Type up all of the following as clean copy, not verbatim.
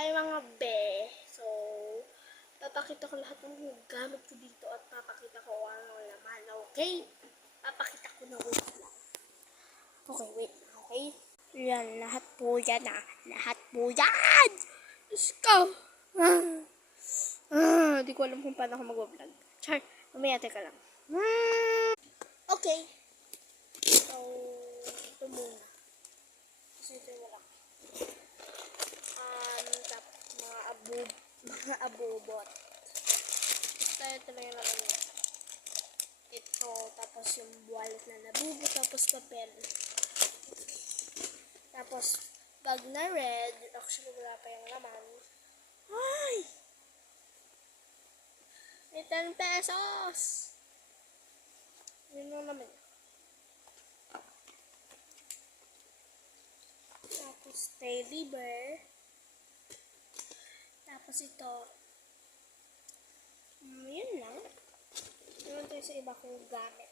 Hi mga be! So, papakita ko lahat ng gamit ko dito at papakita ko ang laman, okay? Papakita ko na wait lang. Okay, wait. Okay? Yan, lahat po yan Lahat po yan! Let's go! Di ko alam kung paano ako mag-vlog. Char, mamaya teka lang. Okay. So, ito muna. Kasi ito yung wala. Mga abobot. Basta ito lang yung laman niya. Ito, tapos yung wallet na nabubo, tapos papel. Tapos, bag na red. Actually, wala pa yung laman. Ay! May 10 pesos! Yun yung laman niya. Tapos, teddy bear. Tapos ito, yun lang. Yun tayo sa iba kong gamit.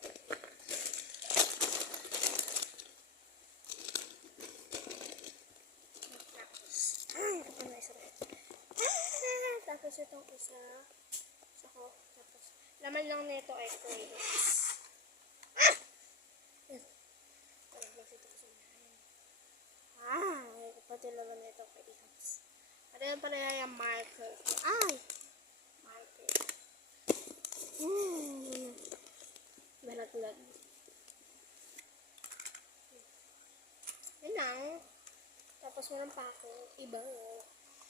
Tapos, ito pa na isa rin. Tapos itong isa, tapos, laman lang nito ay crates. Pati laman nito crates. Pati pala yung marker. Ay! Marker. Balaglag. Yan lang. Tapos meron pa ako iba.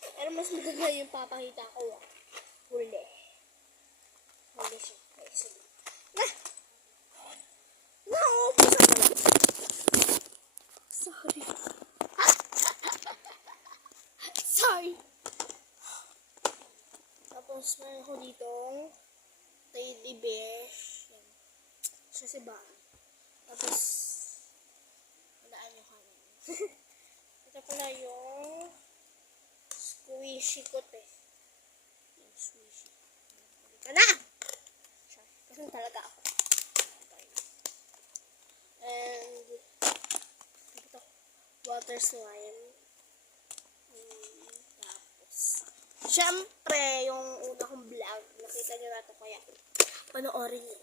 Pero mas maganda yung papakita ko. Huli. Huli siya. Okay, sige. Nauubusan ko lang. Sorry. Sorry. Tapos meron ko ditong teddy bear. Yan. Siya si Bang. Tapos, madaan yung kanin. Ito pala yung squishy ko yung squishy. Ito na! Kasi talaga ako. And, ito, water slime. Siyempre, yung una kong vlog, nakita nyo na ito kaya panoorin nyo.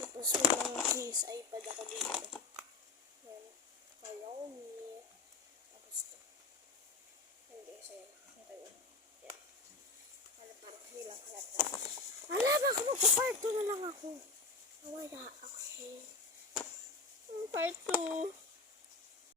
Tapos yung case iPad ako dito. Yan. Xiaomi. Tapos ito. Hindi, sa'yo. Okay. Yan. Parang hilang halata. Alam, ako magpa-part 2 na lang ako. Wala. Okay. Part 2.